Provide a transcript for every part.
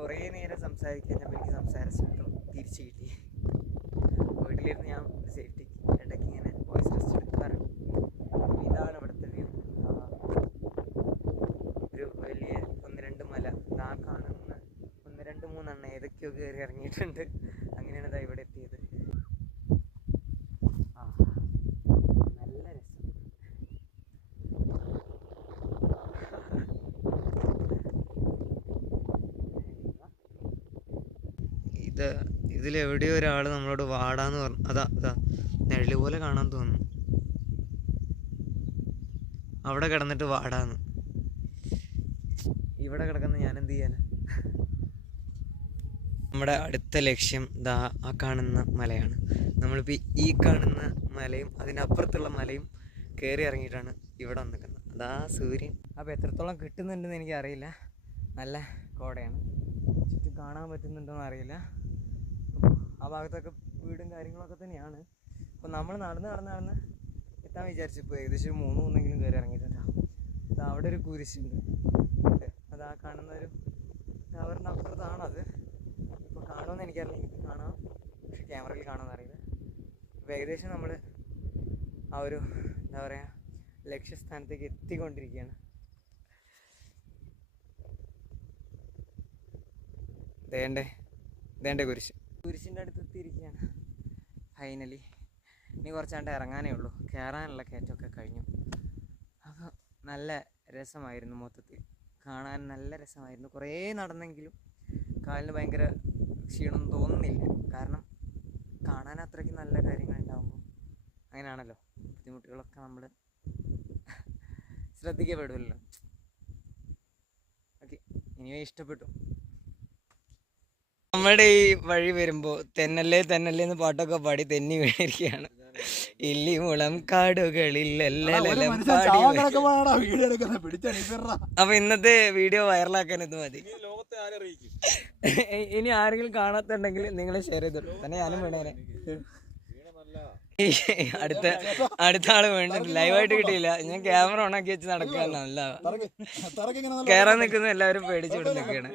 കുറേ നേരം സംസാരിക്കാൻ എനിക്ക് സംസാരിച്ചിട്ട് തിരിച്ചു കിട്ടി. വീട്ടിലിരുന്ന് ഞാൻ സേഫ്റ്റിക്ക് ഇടയ്ക്ക് ഇങ്ങനെ വോയിസ് ടെസ്റ്റ് എടുക്കാറുണ്ട്. ഇതാണ് ഇവിടുത്തെ വ്യൂ. ഒരു വലിയ 1-2 മല, ആ കാണുന്ന 1-2-3 ഏതൊക്കെയോ കയറി ഇറങ്ങിയിട്ടുണ്ട്. അങ്ങനെയാണ് ഇതാ ഇവിടെ എത്തിയത്. നല്ല രസം. ഇതിലെവിടെയോ ഒരാൾ നമ്മളോട് വാടാന്ന് പറഞ്ഞു. അതാ നിഴല് പോലെ കാണാൻ തോന്നുന്നു. അവിടെ കിടന്നിട്ട് വാടാന്ന്. ഇവിടെ കിടക്കുന്ന ഞാൻ എന്ത് ചെയ്യാൻ? നമ്മുടെ അടുത്ത ലക്ഷ്യം ദാ ആ കാണുന്ന മലയാണ്. നമ്മളിപ്പോൾ ഈ കാണുന്ന മലയും അതിനപ്പുറത്തുള്ള മലയും കയറി ഇറങ്ങിയിട്ടാണ് ഇവിടെ വന്നിരിക്കുന്നത്. അതാ സൂര്യൻ. അപ്പോൾ എത്രത്തോളം കിട്ടുന്നുണ്ടെന്ന് എനിക്കറിയില്ല. നല്ല കോടയാണ്. ചുറ്റും കാണാൻ പറ്റുന്നുണ്ടോയെന്ന് അറിയില്ല. ആ ഭാഗത്തൊക്കെ വീടും കാര്യങ്ങളൊക്കെ തന്നെയാണ്. അപ്പോൾ നമ്മൾ നടന്ന് എത്താൻ വിചാരിച്ചപ്പോൾ ഏകദേശം 3 കയറി ഇറങ്ങിയിട്ടുണ്ടാവും. അത് അവിടെ ഒരു കുരിശുണ്ട്. അത് ആ കാണുന്ന ഒരു ടവറിൻ്റെ അപ്പുറത്താണത്. ഇപ്പോൾ കാണുമെന്ന് എനിക്കറിയില്ല. എനിക്ക് കാണാം, പക്ഷെ ക്യാമറയിൽ കാണുമെന്ന് അറിയില്ല. അപ്പോൾ ഏകദേശം നമ്മൾ ആ ഒരു എന്താ പറയുക ലക്ഷ്യസ്ഥാനത്തേക്ക് എത്തിക്കൊണ്ടിരിക്കുകയാണ്. ദേണ്ടേ കുരിശിൻ്റെ അടുത്ത് എത്തിയിരിക്കുകയാണ് ഫൈനലി. ഇനി കുറച്ചാണ്ട് ഇറങ്ങാനേ ഉള്ളൂ. കയറാനുള്ള കയറ്റമൊക്കെ കഴിഞ്ഞു. അപ്പോൾ നല്ല രസമായിരുന്നു. മൊത്തത്തിൽ കാണാൻ നല്ല രസമായിരുന്നു. കുറേ നടന്നെങ്കിലും കാലിന് ഭയങ്കര ക്ഷീണം തോന്നുന്നില്ല. കാരണം കാണാൻ അത്രയ്ക്ക് നല്ല കാര്യങ്ങളുണ്ടാകുമ്പോൾ അങ്ങനെയാണല്ലോ, ബുദ്ധിമുട്ടുകളൊക്കെ നമ്മൾ ശ്രദ്ധിക്കപ്പെടുമല്ലോ. ഓക്കെ, ഇനിയും ഇഷ്ടപ്പെട്ടു. നമ്മുടെ ഈ വഴി വരുമ്പോൾ തെന്നല്ലേ എന്ന് പാട്ടൊക്കെ പാടി തെന്നി വീണിരിക്കുകയാണ്. ഇല്ലിമുളം കാടുകളിൽ അപ്പൊ ഇന്നത്തെ വീഡിയോ വൈറലാക്കാൻ ഇത് മതി. ഇനി ആരെങ്കിലും കാണാത്തുണ്ടെങ്കിൽ നിങ്ങൾ ഷെയർ ചെയ്തോളൂ. തന്നെ ഞാനും വീണേനെ. അടുത്ത ആള് വീണിട്ട് ലൈവായിട്ട് കിട്ടിയില്ല. ഞാൻ ക്യാമറ ഓണാക്കി വെച്ച് നടക്കുകയെന്നല്ല. കയറാൻ നിൽക്കുന്ന എല്ലാവരും പേടിച്ചുകൊണ്ട് നിൽക്കുകയാണ്.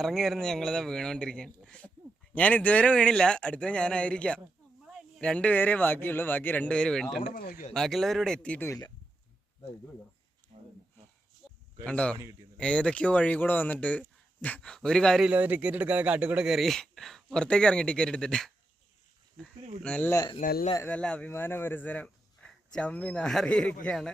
ഇറങ്ങി വരുന്ന ഞങ്ങളിതാ വീണോണ്ടിരിക്കുകയാണ്. ഞാൻ ഇതുവരെ വീണില്ല. അടുത്തത് ഞാനായിരിക്കാം. 2 പേരേ ബാക്കിയുള്ളൂ. ബാക്കി 2 പേര് വീണിട്ടുണ്ട്. ബാക്കിയുള്ളവരിവിടെ എത്തിയിട്ടുമില്ല. കണ്ടോ, ഏതൊക്കെയോ വഴി കൂടെ വന്നിട്ട് ഒരു കാര്യമില്ലാതെ ടിക്കറ്റ് എടുക്കാതെ കാട്ടിൽ കൂടെ കയറി പുറത്തേക്ക് ഇറങ്ങി ടിക്കറ്റ് എടുത്തിട്ട്. നല്ല നല്ല നല്ല അഭിമാന പരിസരം ചമ്മി നാറിയിരിക്കുകയാണ്.